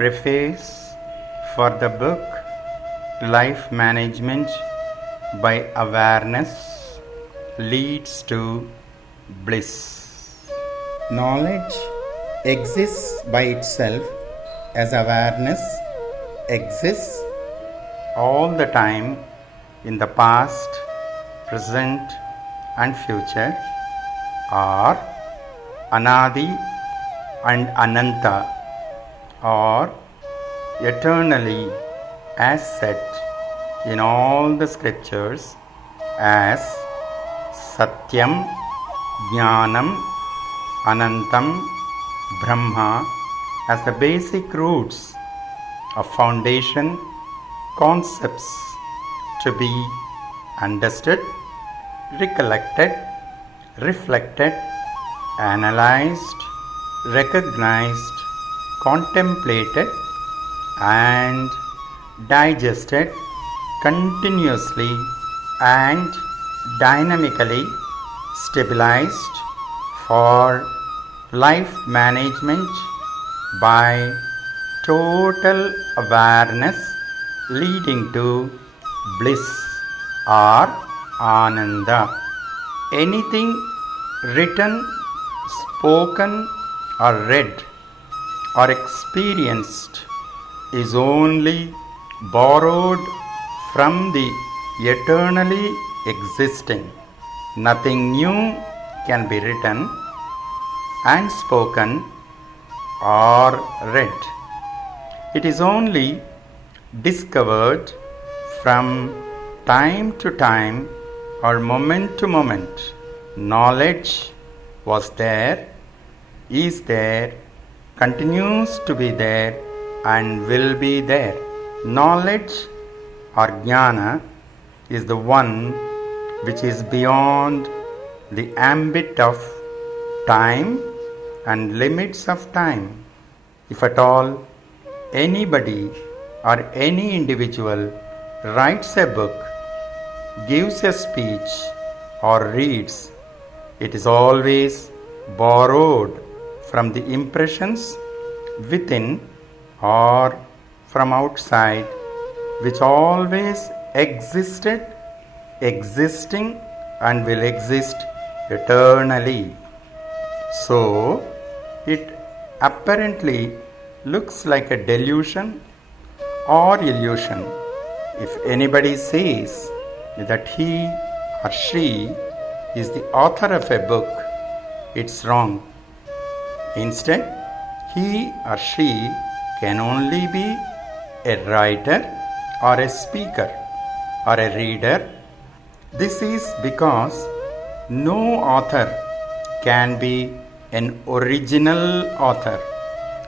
Preface for the book Life Management by Awareness Leads to Bliss. Knowledge exists by itself as awareness exists all the time in the past, present and future, or Anadi and Ananta, or eternally as said in all the scriptures as Satyam, Jnanam, Anantam, Brahma as the basic roots of foundation concepts to be understood, recollected, reflected, analyzed, recognized, contemplated and digested continuously and dynamically, stabilized for life management by total awareness leading to bliss or ananda. Anything written, spoken or read or experienced is only borrowed from the eternally existing. Nothing new can be written and spoken or read. It is only discovered from time to time or moment to moment. Knowledge was there, is there, continues to be there and will be there. Knowledge or jnana is the one which is beyond the ambit of time and limits of time. If at all anybody or any individual writes a book, gives a speech or reads, it is always borrowed from the impressions within or from outside, which always existed, existing and will exist eternally. So, it apparently looks like a delusion or illusion if anybody says that he or she is the author of a book. It's wrong. Instead, he or she can only be a writer or a speaker or a reader. This is because no author can be an original author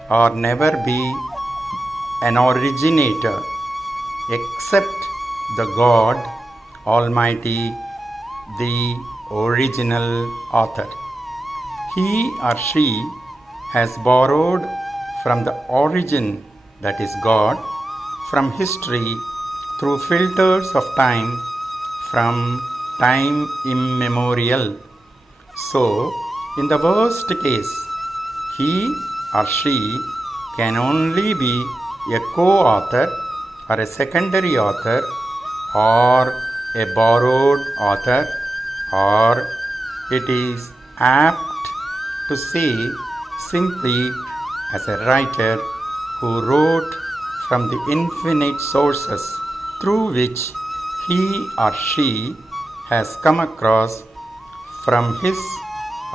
or never be an originator except the God Almighty, the original author. He or she has borrowed from the origin, that is God, from history through filters of time, from time immemorial. So, in the worst case, he or she can only be a co-author or a secondary author or a borrowed author, or it is apt to say simply as a writer who wrote from the infinite sources through which he or she has come across from his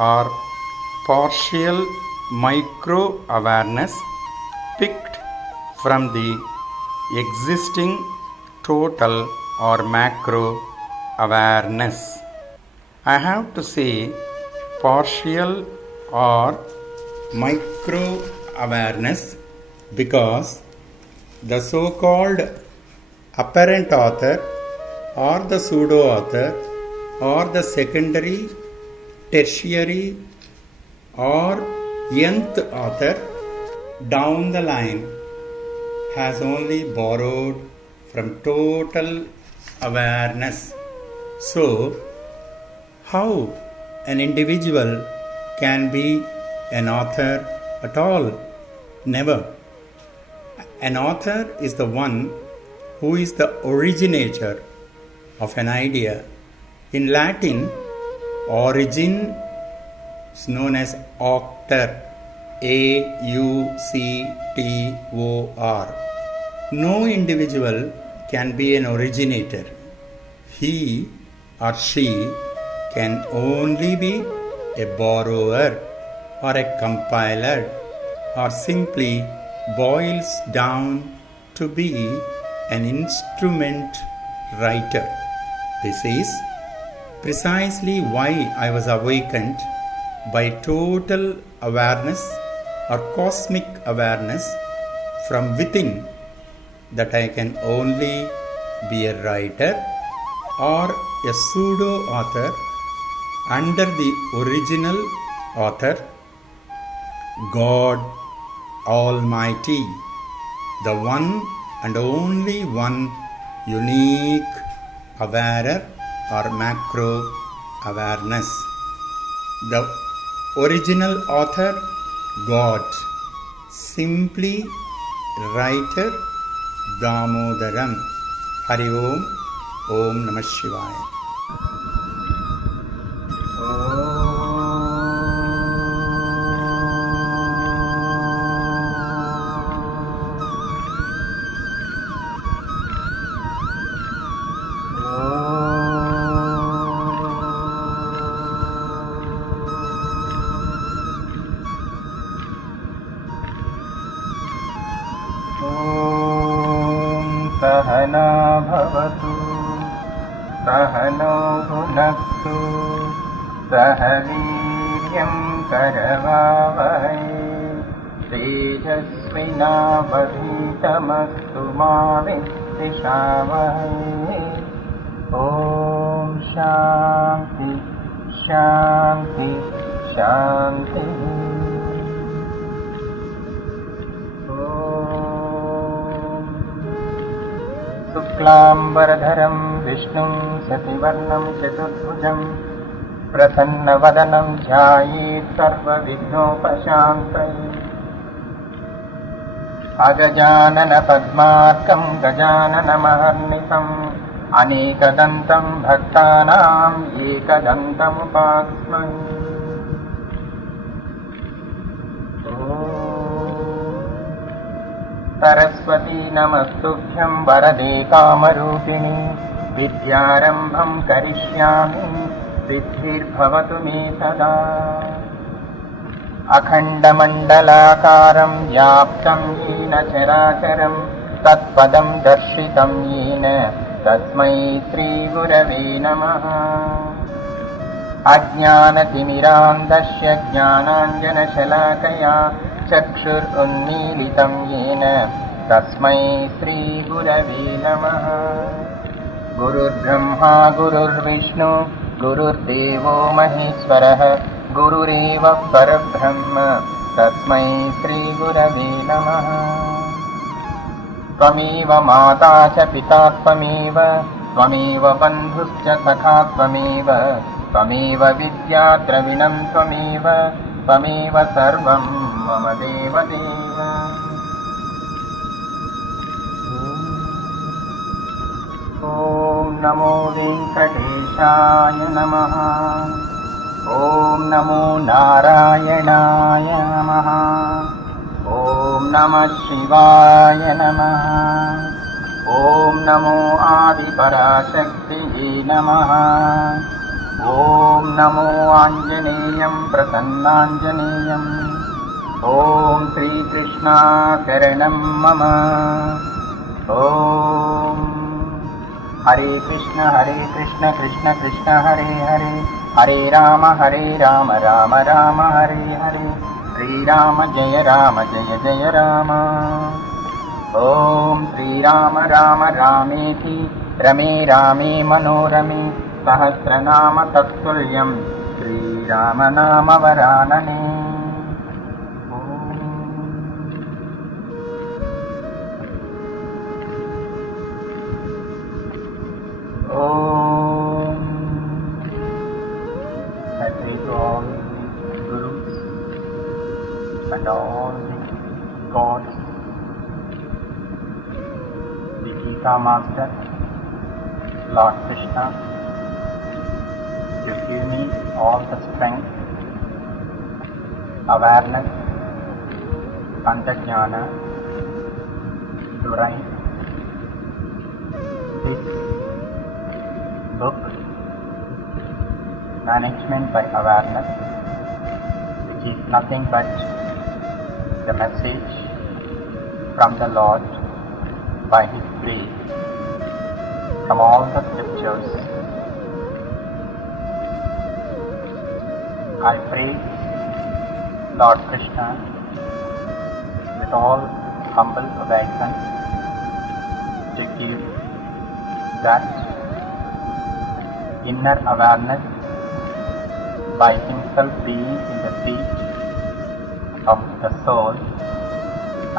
or partial micro awareness picked from the existing total or macro awareness. I have to say partial or micro awareness because the so-called apparent author or the pseudo author or the secondary, tertiary or nth author down the line has only borrowed from total awareness. So, how an individual can be an author at all? Never. An author is the one who is the originator of an idea. In Latin, origin is known as auctor, A-U-C-T-O-R. No individual can be an originator. He or she can only be a borrower or a compiler, or simply boils down to be an instrument writer. This is precisely why I was awakened by total awareness or cosmic awareness from within, that I can only be a writer or a pseudo author under the original author, God Almighty, the one and only one unique awarer or macro awareness. The original author, God, simply writer Damodaram. Hari Om, Om Namah Shivaya. सहना भवतु सहनो भुनक्तु सह वीर्यं करवावहै तेजस्विनावधीतमस्तु मा विद्विषावहै। ॐ शान्ति शान्ति शान्तिः। शुक्लाम्बरधरं विष्णुं शशिवर्णं चतुर्भुजं प्रसन्नवदनं ध्यायेत् सर्वविघ्नोपशान्तये। अगजाननपद्मार्कं गजाननमहर्निशम् अनेकदन्तं भक्तानाम् एकदन्तमुपास्महे। सरस्वती नमस्तुभ्यं वरदे कामरूपिणि विद्यारम्भं करिष्यामि सिद्धिर्भवतु मे सदा। अखण्डमण्डलाकारं व्याप्तं येन चराचरं तत्पदं दर्शितं येन तस्मै श्रीगुरवे नमः। अज्ञानतिमिरान्धस्य ज्ञानाञ्जनशलाकया चक्षुरुन्मीलितं येन तस्मै श्रीगुरवे नमः। गुरुर्ब्रह्मा गुरुर्विष्णु गुरुर्देवो महेश्वरः गुरुरेव परब्रह्म तस्मै श्रीगुरवे नमः। त्वमेव माता च पिता त्वमेव त्वमेव बन्धुश्च सखा त्वमेव त्वमेव विद्या द्रविणं त्वमेव त्वमेव सर्वं मम देवदेव। ॐ नमो वेङ्कटेशाय नमः। ॐ नमो नारायणाय नमः। ॐ नमः शिवाय नमः। ॐ नमो आदिपराशक्तिये नमः। ॐ नमो आञ्जनेयं प्रसन्नाञ्जनेयम्। ॐ श्रीकृष्णाशरणं मम। ॐ हरे कृष्ण कृष्ण कृष्ण हरे हरे हरे राम राम राम हरे हरे श्रीराम जय जय राम। ॐ श्रीराम राम रामेति रमे रामे मनोरमे सहस्रनाम तत्तुल्यं श्रीराम नाम वरानने। And all the gods Gita Master, Lord Krishna, you give me all the strength, awareness, and the jnana to write this book, Management by Awareness, which is nothing but the message from the Lord by His grace from all the scriptures. I pray Lord Krishna with all humble obeisance to give that inner awareness by Himself being in the seat of the soul,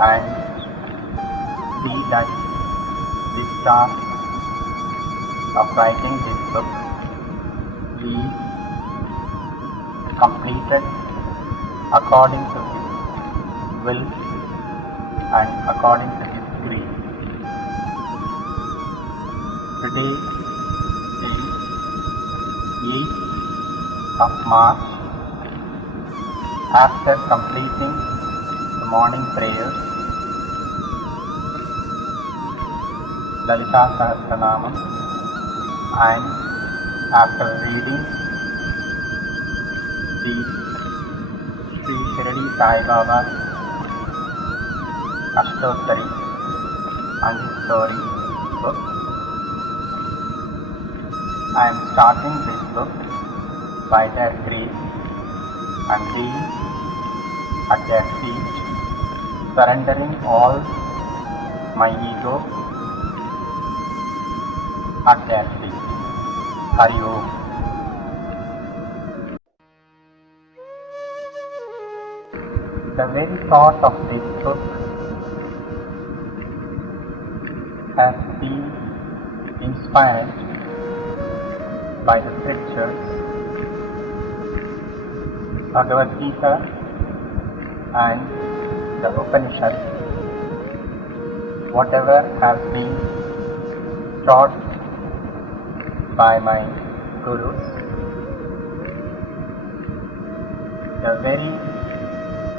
and see that this task of writing this book is completed according to His will and according to His grace. Today is 8th of March. After completing the morning prayers, Lalita Sahasranamam, and after reading the Sri Shirdi Sai Baba Ashtottari and his story book, I am starting this book by their grace and being at their feet, surrendering all my ego at their feet. Hari Om. The very thought of this book has been inspired by the scriptures, Bhagavad Gita and the Upanishads, whatever has been taught by my gurus. The very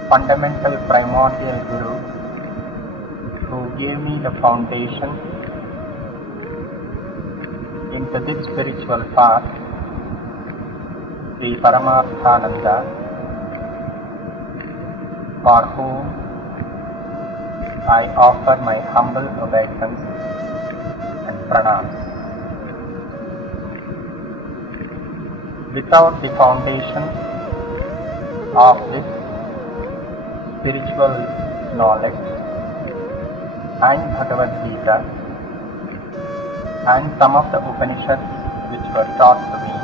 fundamental primordial guru who gave me the foundation into this spiritual path, Sri Paramarthananda, for whom I offer my humble obeisance and pranams. Without the foundation of this spiritual knowledge and Bhagavad Gita and some of the Upanishads which were taught to me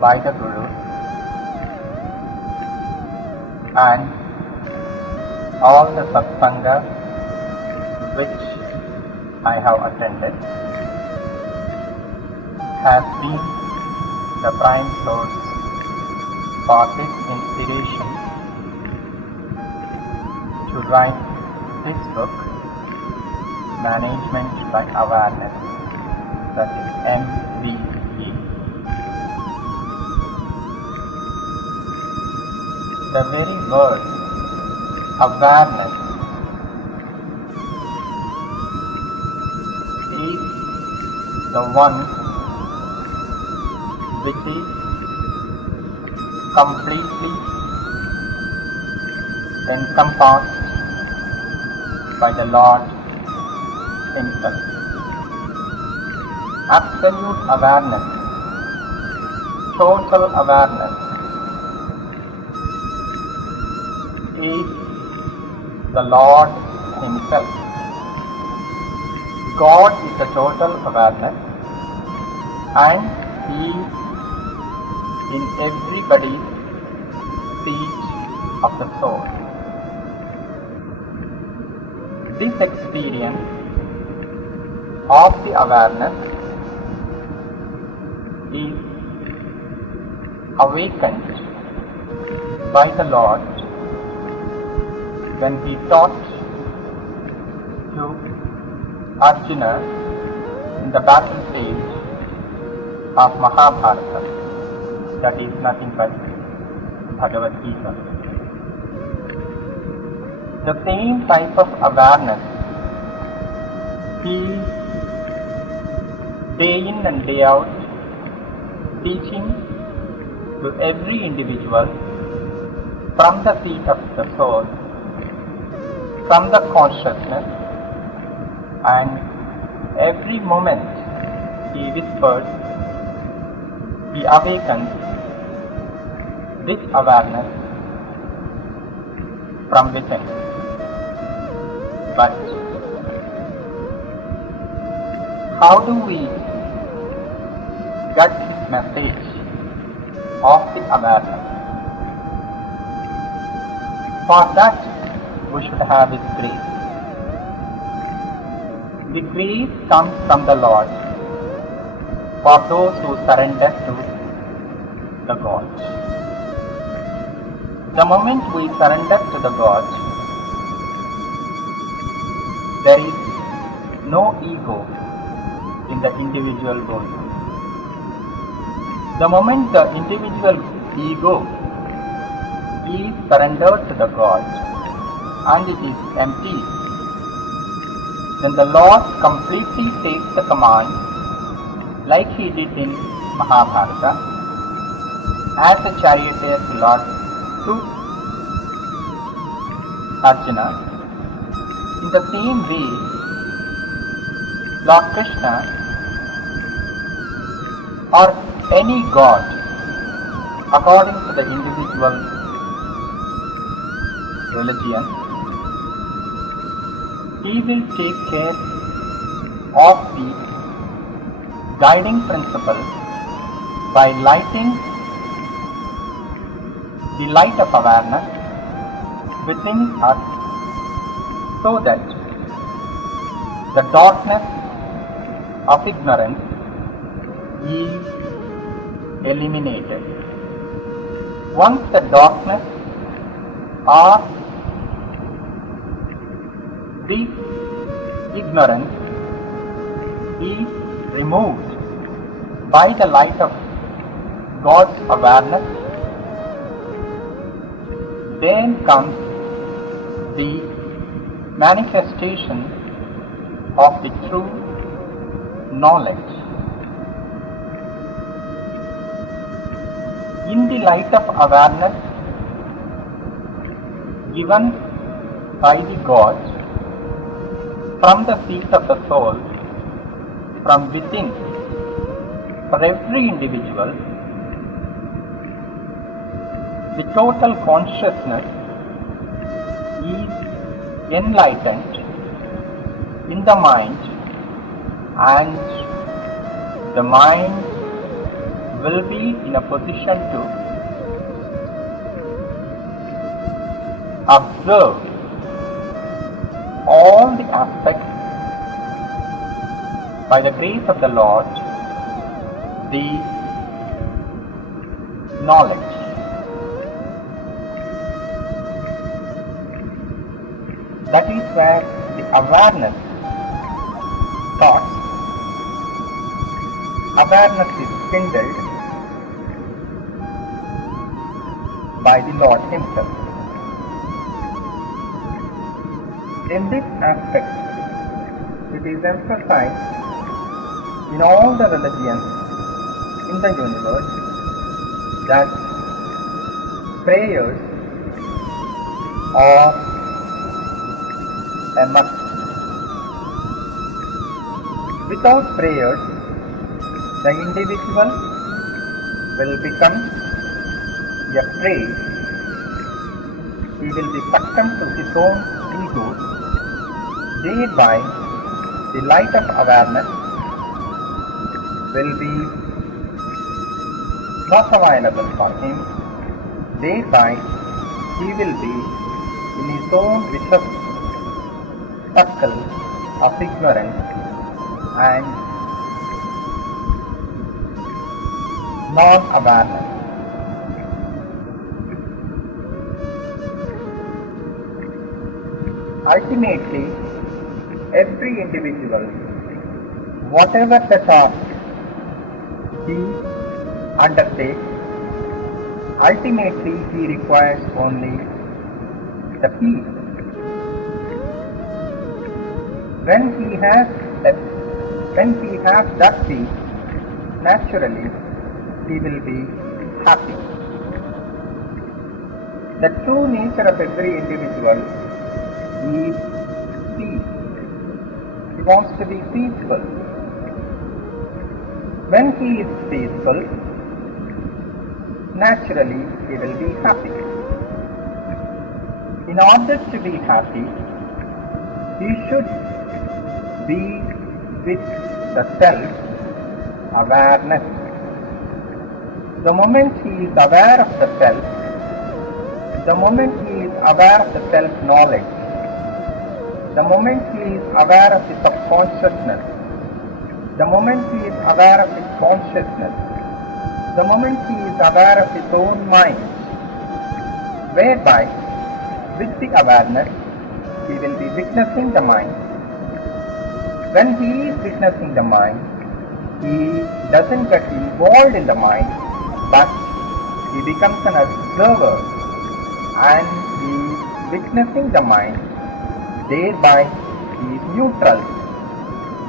by the Guru, and all the satsanga which I have attended, has been the prime source for this inspiration to write this book, Management by Awareness, that is MBA. The very word awareness is the one which is completely encompassed by the Lord Himself. Absolute awareness, total awareness is the Lord Himself. God is the total awareness, and He is in everybody's seat of the soul. This experience of the awareness is awakened by the Lord when He taught to Arjuna in the battle stage of Mahabharata, that is nothing but Bhagavad Gita. The same type of awareness he day in and day out teaching to every individual from the seat of the soul, from the consciousness, and every moment he whispers, he awakens this awareness from within. But how do we get this message of the awareness? For that, we should have His grace. The grace comes from the Lord for those who surrender to the God. The moment we surrender to the God, there is no ego in the individual goal. The moment the individual ego is surrendered to the God and it is empty, then the Lord completely takes the command like He did in Mahabharata as a charioteer Lord to Arjuna. In the same way, Lord Krishna or any God, according to the individual religion, He will take care of the guiding principle by lighting the light of awareness within us so that the darkness of ignorance is eliminated. Once the darkness or the ignorance is removed by the light of God's awareness, then comes the manifestation of the true knowledge. In the light of awareness given by the God from the seat of the soul, from within, for every individual, the total consciousness is enlightened in the mind, and the mind will be in a position to observe all the aspects by the grace of the Lord, the knowledge. That is where the awareness starts. Awareness is kindled by the Lord Himself. In this aspect, it is emphasized in all the religions in the universe that prayers are a must. Without prayers, the individual will become a prey. He will be succumbed to his own ego. Thereby, the light of awareness will be not available for him. Thereby, he will be in his own vicious circle of ignorance and non-awareness. Ultimately, every individual, whatever the task he undertakes, ultimately he requires only the peace. When he has that peace, naturally he will be happy. The true nature of every individual is peace. He wants to be peaceful. When he is peaceful, naturally he will be happy. In order to be happy, he should be with the self-awareness. The moment he is aware of the self, the moment he is aware of the self-knowledge, the moment he is aware of the subconsciousness, the moment he is aware of his consciousness, the moment he is aware of his own mind, whereby with the awareness he will be witnessing the mind. When he is witnessing the mind, he doesn't get involved in the mind, but he becomes an observer and he is witnessing the mind. Thereby he is neutral.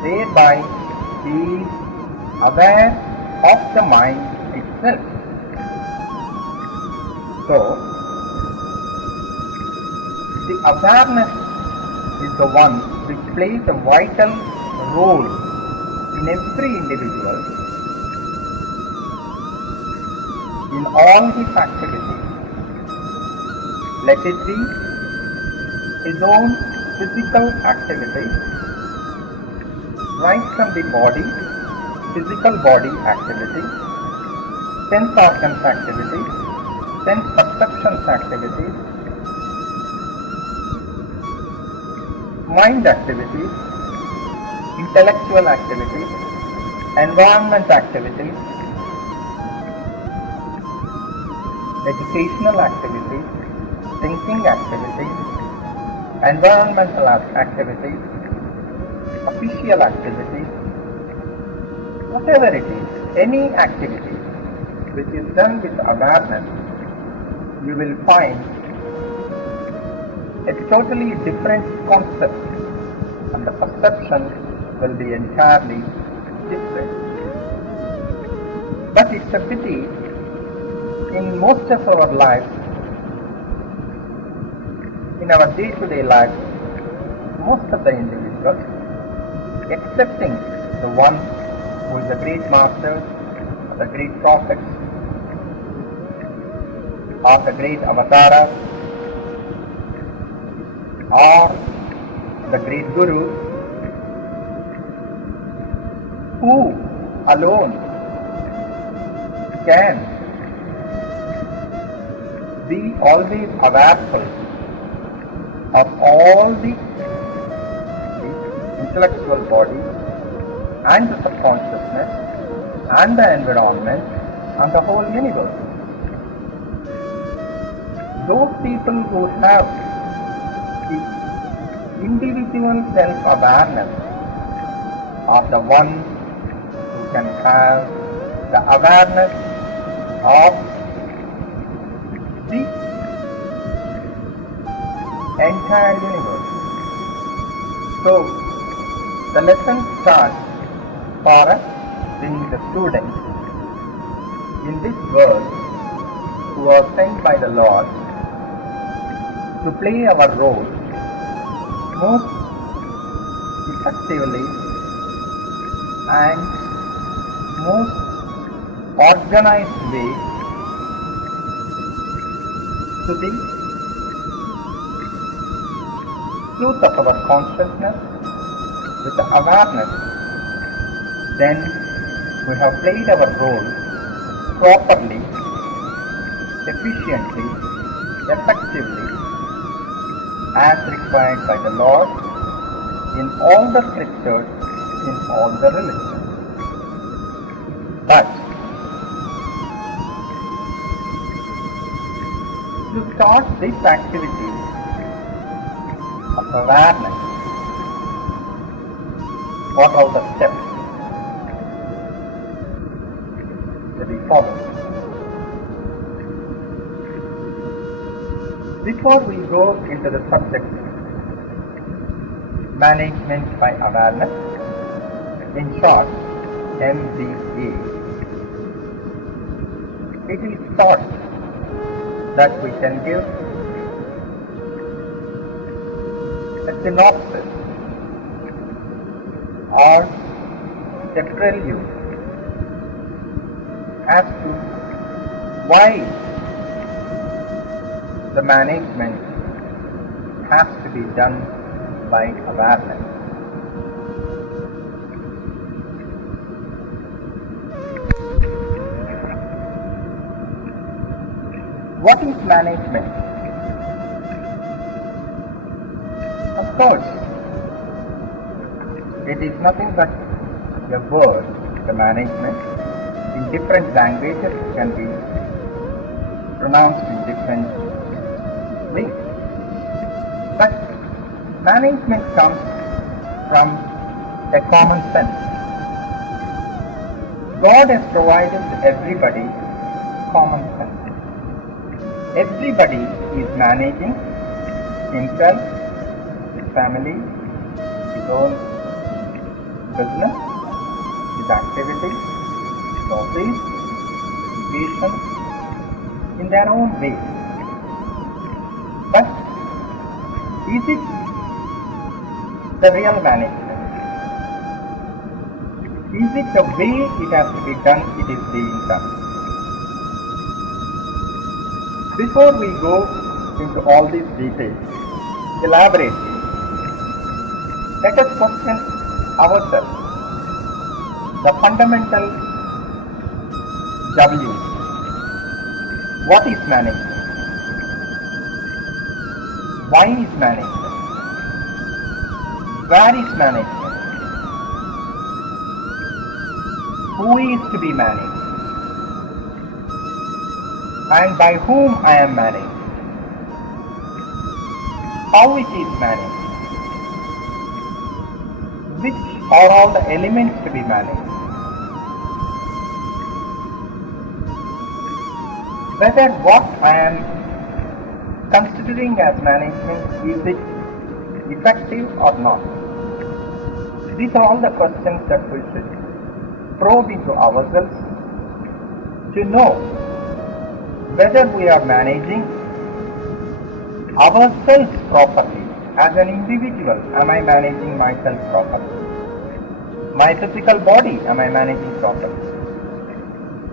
Thereby he is aware of the mind itself. So, the awareness is the one which plays a vital role in every individual in all his activities. Let it be his own physical activities, right from the body, physical body activities, sense organs activities, sense perceptions activities, mind activities, intellectual activities, environment activities, educational activities, thinking activities, environmental activities, official activities, whatever it is, any activity which is done with awareness, you will find a totally different concept and the perception will be entirely different. But it's a pity, in most of our lives, in our day-to-day life, most of the individuals, excepting the one who is a great master, or the great prophet, or the great avatara, or the great guru, who alone can be always awareful of all the intellectual body and the subconsciousness and the environment and the whole universe. Those people who have the individual self-awareness are the ones who can have the awareness of the entire universe. So, the lesson starts for us being the students in this world who are sent by the Lord to play our role most effectively and most organized way to the truth of our consciousness with the awareness. Then we have played our role properly, efficiently, effectively, as required by the Lord in all the scriptures, in all the religions. But to start this activity of awareness, what are the steps that we follow. Before we go into the subject management by awareness, in short MBA, it is thought that we can give a synopsis or a prelude as to why the management has to be done by awareness. What is management? Of course, it is nothing but a word, the management. In different languages it can be pronounced in different ways. But management comes from a common sense. God has provided to everybody common sense. Everybody is managing himself, his family, his own business, his activities, his office, education, in their own way. But is it the real management? Is it the way it has to be done, it is being done? Before we go into all these details, elaborately, let us question ourselves the fundamental W. What is management? Why is management? Where is management? Who is to be managed? And by whom I am managed? How it is managed? Which are all the elements to be managed? Whether what I am considering as management, is it effective or not? These are all the questions that we should probe into ourselves to know whether we are managing ourselves properly. As an individual, am I managing myself properly? My physical body, am I managing properly?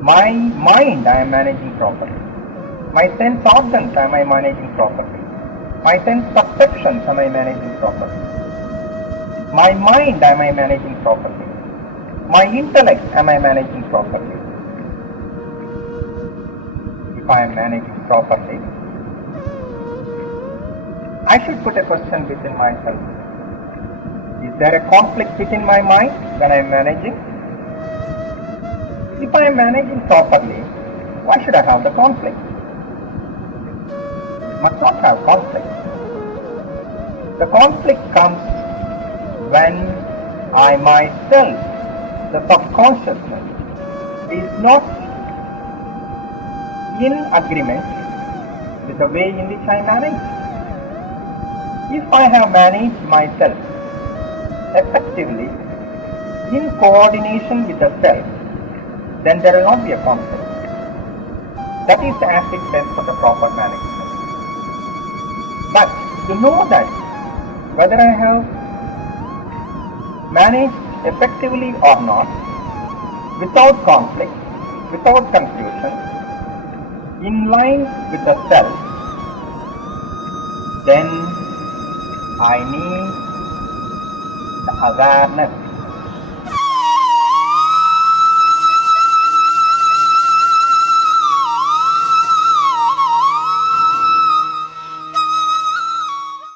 My mind, I am managing properly. My sense organs, am I managing properly? My sense perceptions, am I managing properly? My mind, am I managing properly? My intellect, am I managing properly? If I am managing properly, I should put a question within myself. Is there a conflict within my mind when I am managing? If I am managing properly, why should I have the conflict? Must not have conflict. The conflict comes when I myself, the subconsciousness, is not in agreement with the way in which I manage. If I have managed myself effectively in coordination with the self, then there will not be a conflict. That is the acid test for the proper management. But to know that whether I have managed effectively or not, without conflict, without confusion, in line with the self, then I need the awareness